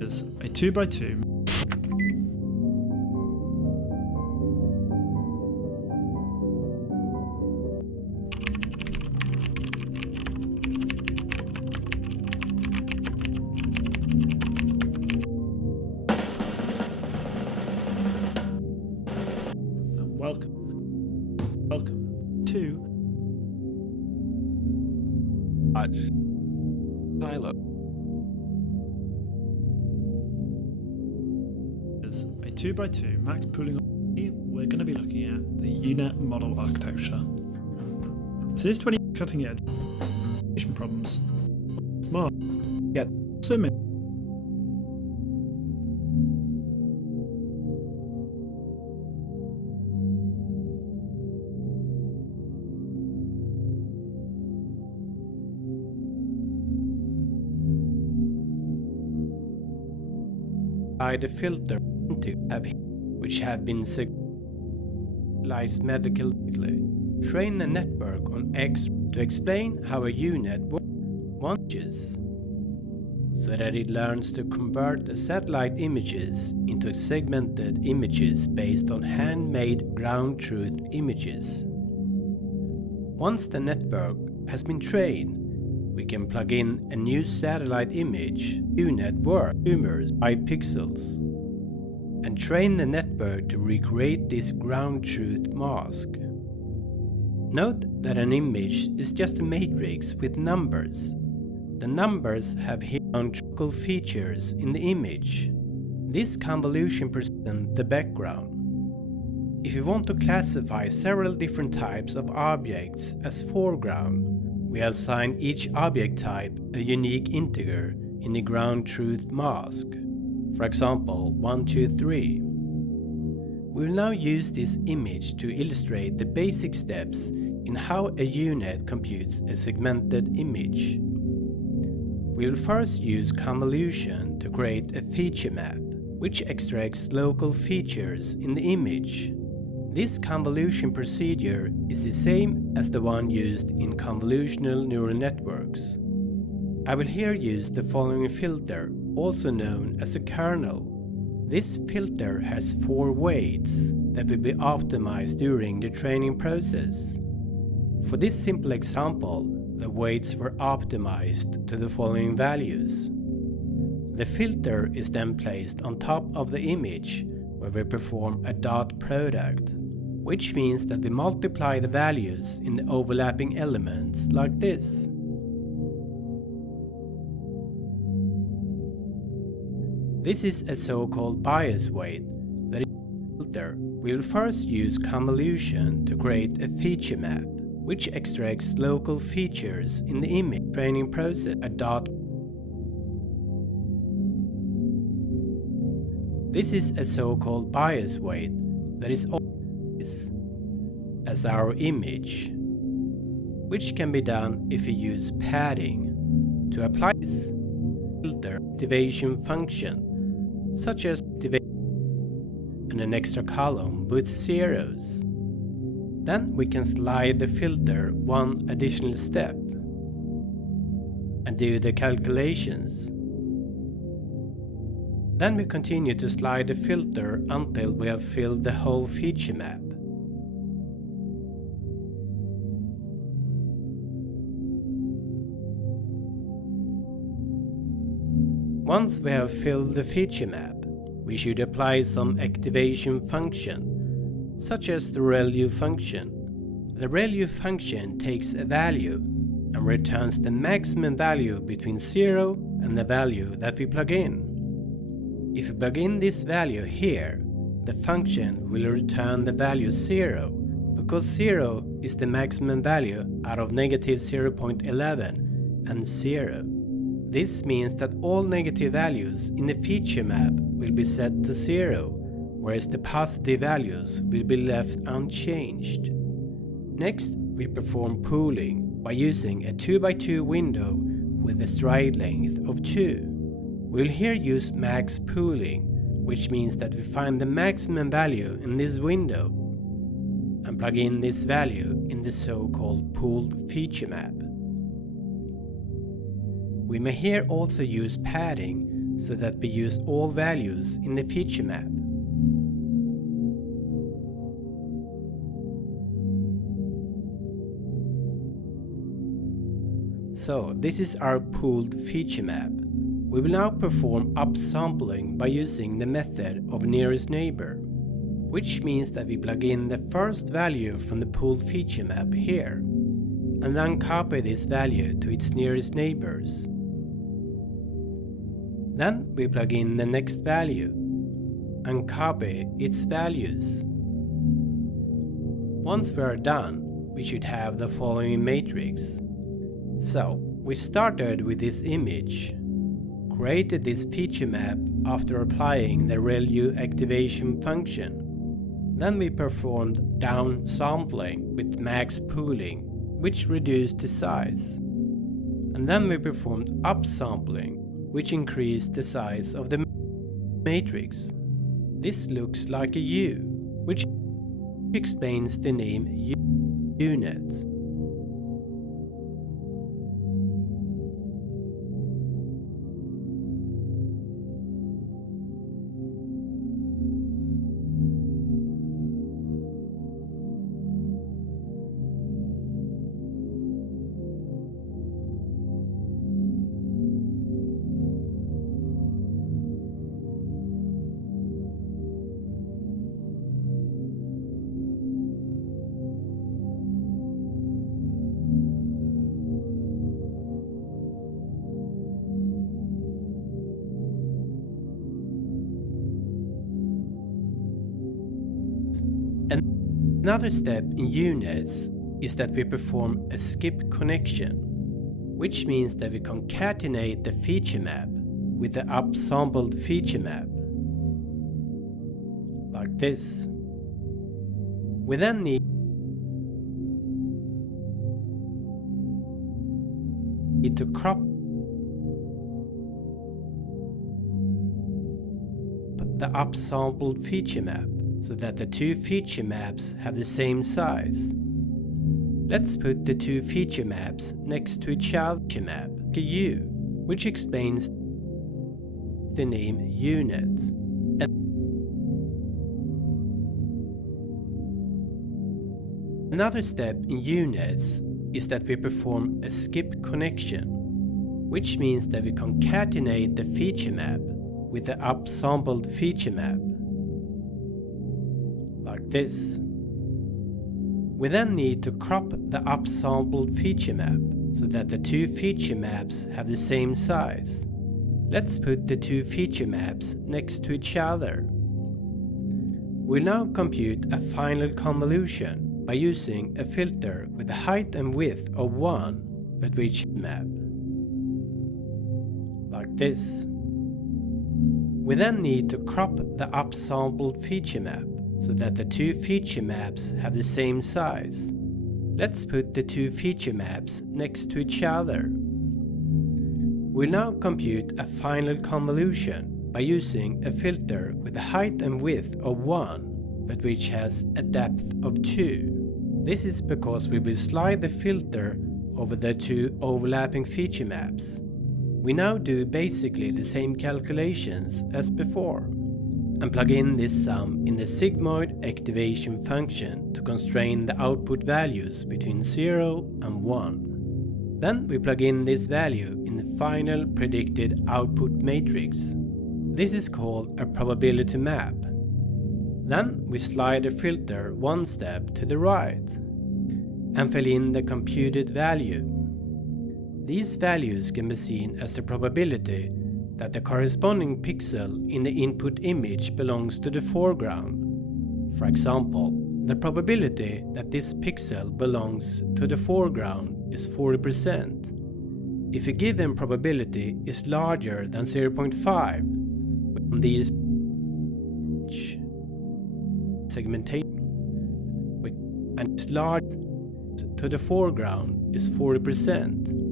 is a 2x2 and welcome to Silo. is a 2x2 max pooling. We're going to be looking at the UNet model architecture. So this 20 cutting edge problems. Smart. Yet so many. By the filter into which have been serialized medically. Train the network on X to explain how a UNet works, so that it learns to convert the satellite images into segmented images based on handmade ground truth images. Once the network has been trained, we can plug in a new satellite image, UNet work, 5 pixels, and train the network to recreate this ground truth mask. Note that an image is just a matrix with numbers. The numbers have hierarchical features in the image. This convolution presents the background. If you want to classify several different types of objects as foreground, we assign each object type a unique integer in the ground truth mask. For example, 1, 2, 3. We will now use this image to illustrate the basic steps in how a UNet computes a segmented image. We will first use convolution to create a feature map, which extracts local features in the image. This convolution procedure is the same as the one used in convolutional neural networks. I will here use the following filter, also known as a kernel. This filter has 4 weights that will be optimized during the training process. For this simple example, the weights were optimized to the following values. The filter is then placed on top of the image, where we perform a dot product, which means that we multiply the values in the overlapping elements like this. This is a so-called bias weight that is a filter. We will first use convolution to create a feature map, which extracts local features in the image training process. A dot. This is a so-called bias weight that is as our image, which can be done if we use padding. To apply this filter activation function, such as activation and an extra column with zeros. Then we can slide the filter one additional step and do the calculations. Then we continue to slide the filter until we have filled the whole feature map. Once we have filled the feature map, we should apply some activation function, such as the ReLU function. The ReLU function takes a value and returns the maximum value between 0 and the value that we plug in. If we plug in this value here, the function will return the value 0, because 0 is the maximum value out of negative 0.11 and 0. This means that all negative values in the feature map will be set to 0, whereas the positive values will be left unchanged. Next, we perform pooling by using a 2x2 window with a stride length of 2. We'll here use max pooling, which means that we find the maximum value in this window and plug in this value in the so-called pooled feature map. We may here also use padding so that we use all values in the feature map. So this is our pooled feature map. We will now perform upsampling by using the method of nearest neighbor, which means that we plug in the first value from the pooled feature map here, and then copy this value to its nearest neighbors. Then we plug in the next value and copy its values. Once we are done, we should have the following matrix. So, we started with this image, created this feature map after applying the ReLU activation function. Then we performed downsampling with max pooling, which reduced the size. And then we performed upsampling, which increased the size of the matrix. This looks like a U, which explains the name unit. Another step in units is that we perform a skip connection, which means that we concatenate the feature map with the upsampled feature map, like this. We then need to crop the upsampled feature map so that the two feature maps have the same size. Let's put the two feature maps next to each other. Map U, which explains the name unit. Another step in units is that we perform a skip connection, which means that we concatenate the feature map with the upsampled feature map, like this. We then need to crop the upsampled feature map so that the two feature maps have the same size. Let's put the two feature maps next to each other. We'll now compute a final convolution by using a filter with a height and width of 1 but each map, like this. We then need to crop the upsampled feature map so that the two feature maps have the same size. Let's put the two feature maps next to each other. We'll now compute a final convolution by using a filter with a height and width of 1 but which has a depth of 2. This is because we will slide the filter over the two overlapping feature maps. We now do basically the same calculations as before and plug in this sum in the sigmoid activation function to constrain the output values between 0 and 1. Then we plug in this value in the final predicted output matrix. This is called a probability map. Then we slide the filter one step to the right and fill in the computed value. These values can be seen as the probability that the corresponding pixel in the input image belongs to the foreground. For example, the probability that this pixel belongs to the foreground is 40%. If a given probability is larger than 0.5, these segmentation and is large to the foreground is 40%.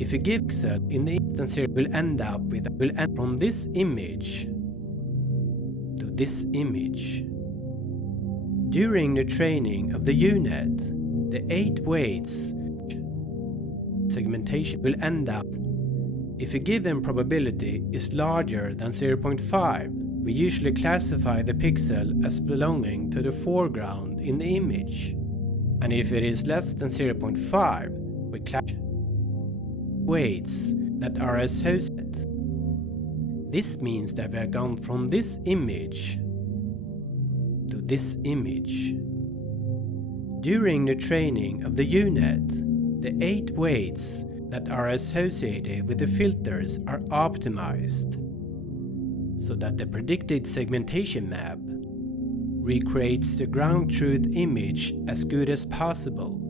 If a given pixel in the instance here will end from this image to this image. During the training of the unit, the 8 weights segmentation will end up If a given probability is larger than 0.5, we usually classify the pixel as belonging to the foreground in the image. And if it is less than 0.5, we classify weights that are associated. This means that we have gone from this image to this image. During the training of the unit, the 8 weights that are associated with the filters are optimized so that the predicted segmentation map recreates the ground truth image as good as possible.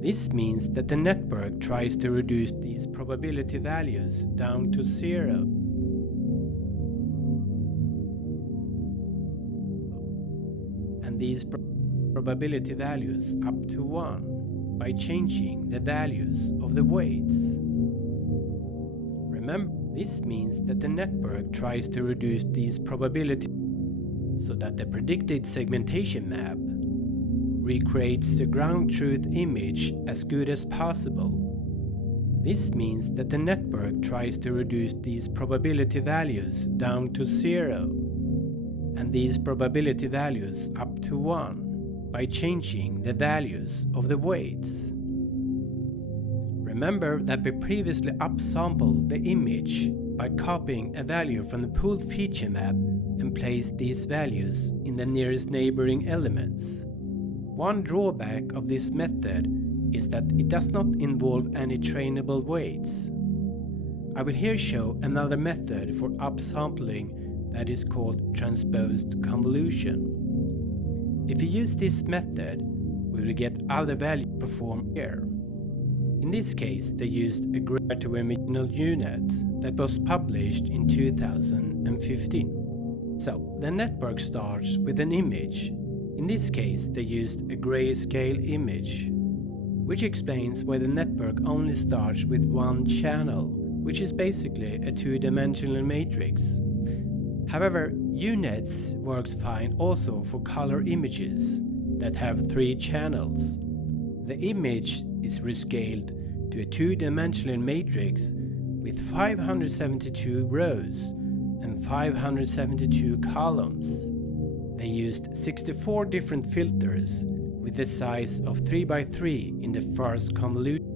This means that the network tries to reduce these probability values down to 0. And these probability values up to 1 by changing the values of the weights. Remember, this means that the network tries to reduce these probability so that the predicted segmentation map recreates the ground truth image as good as possible. This means that the network tries to reduce these probability values down to 0 and these probability values up to 1 by changing the values of the weights. Remember that we previously upsampled the image by copying a value from the pooled feature map and placed these values in the nearest neighboring elements. One drawback of this method is that it does not involve any trainable weights. I will here show another method for upsampling that is called transposed convolution. If you use this method, we will get other values performed here. In this case, they used a graph-to-original unit that was published in 2015. So, the network starts with an image. In this case, they used a grayscale image, which explains why the network only starts with one channel, which is basically a two-dimensional matrix. However, units works fine also for color images that have 3 channels. The image is rescaled to a two-dimensional matrix with 572 rows and 572 columns. They used 64 different filters with a size of 3 by 3 in the first convolution.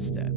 Step.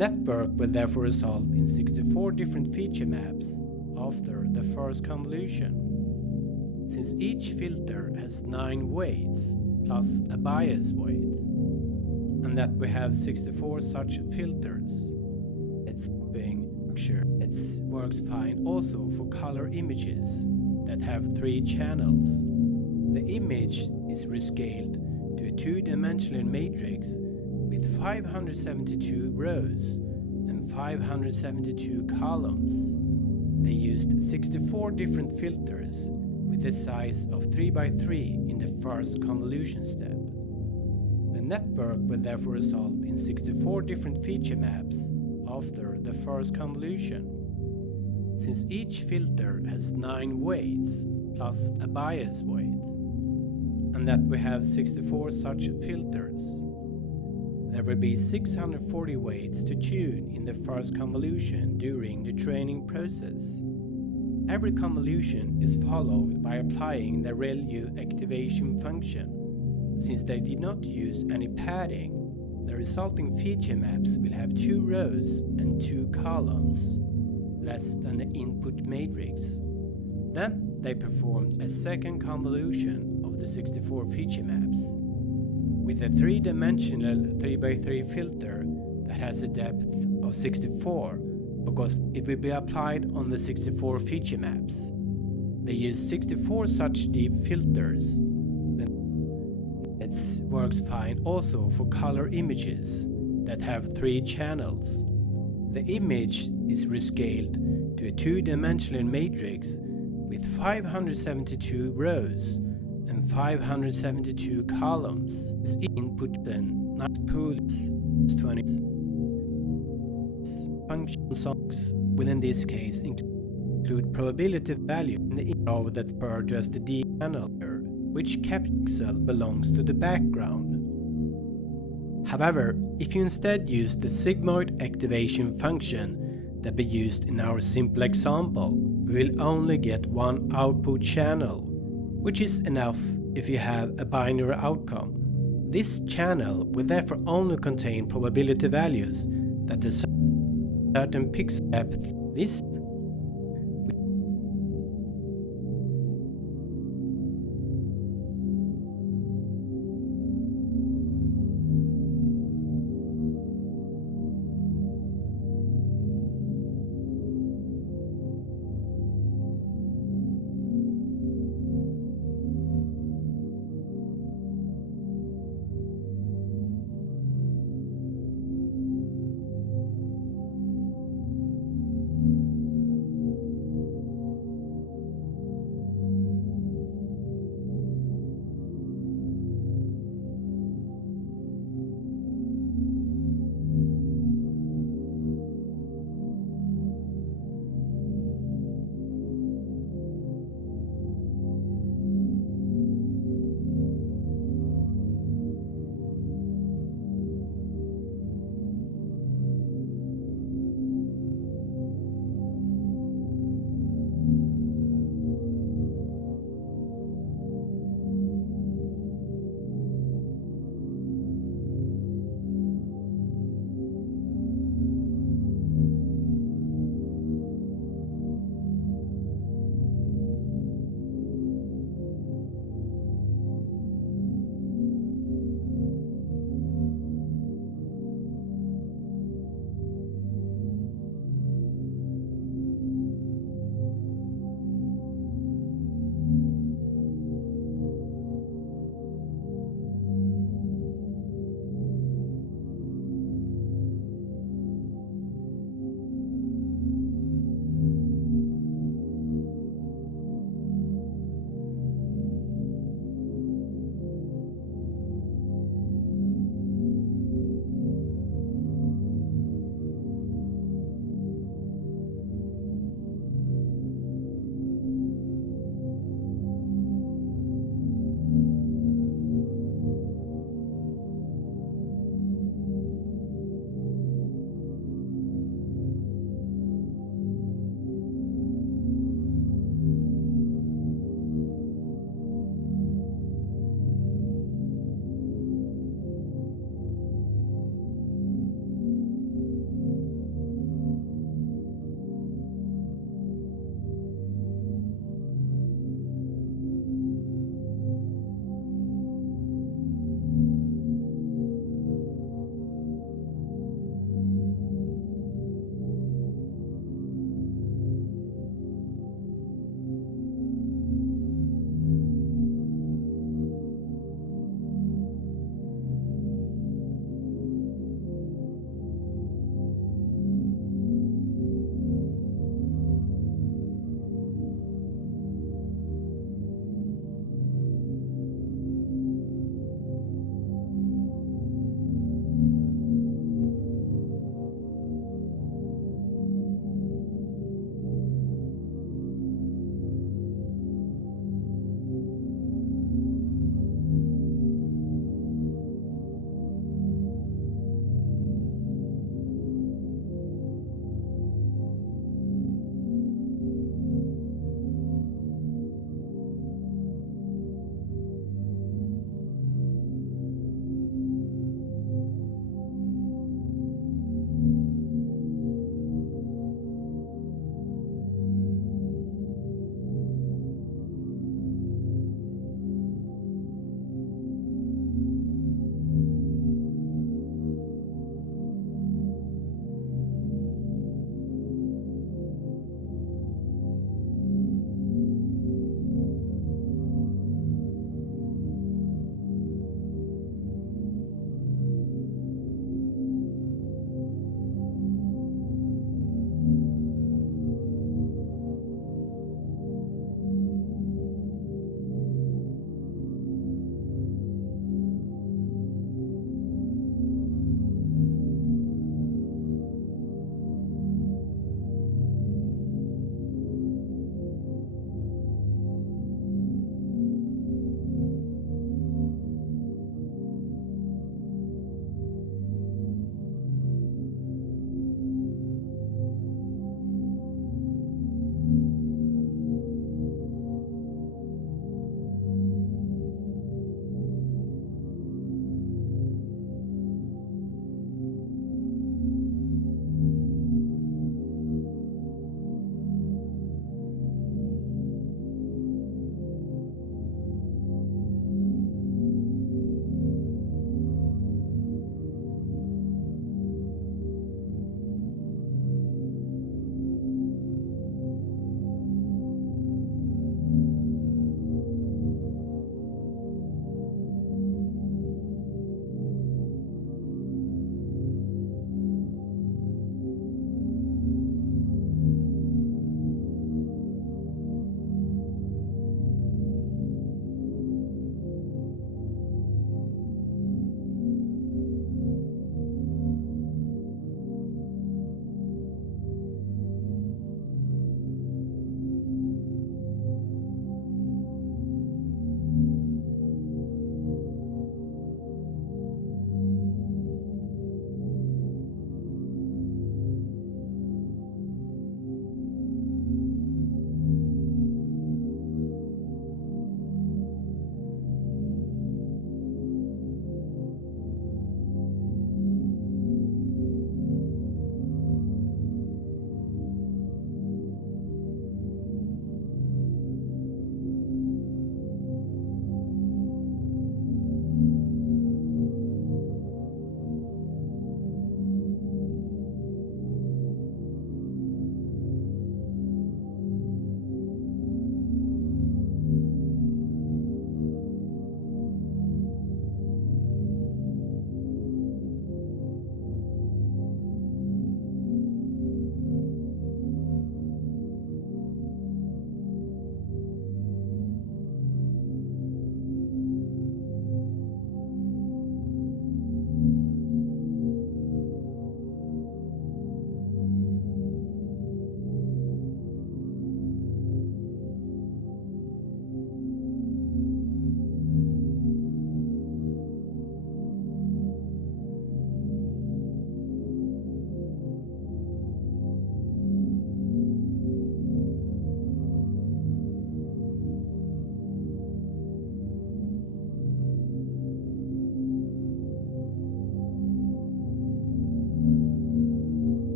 network will therefore result in 64 different feature maps after the first convolution. Since each filter has 9 weights plus a bias weight, and that we have 64 such filters, it's being sure it works fine also for color images that have 3 channels. The image is rescaled to a 2-dimensional matrix with 572 rows and 572 columns. They used 64 different filters with a size of 3 by 3 in the first convolution step. The network will therefore result in 64 different feature maps after the first convolution. Since each filter has 9 weights plus a bias weight, and that we have 64 such filters, there will be 640 weights to tune in the first convolution during the training process. Every convolution is followed by applying the ReLU activation function. Since they did not use any padding, the resulting feature maps will have 2 rows and 2 columns, less than the input matrix. Then they performed a second convolution of the 64 feature maps with a 3-dimensional 3 by 3 filter that has a depth of 64 because it will be applied on the 64 feature maps. They use 64 such deep filters. It works fine also for color images that have 3 channels. The image is rescaled to a 2-dimensional matrix with 572 rows and 572 columns. Input and nice pools 20 functions will in this case include probability value in the image that refer to as the D channel, which pixel belongs to the background. However, if you instead use the sigmoid activation function that we used in our simple example, we will only get one output channel, which is enough if you have a binary outcome. This channel will therefore only contain probability values that a certain pixel depth. This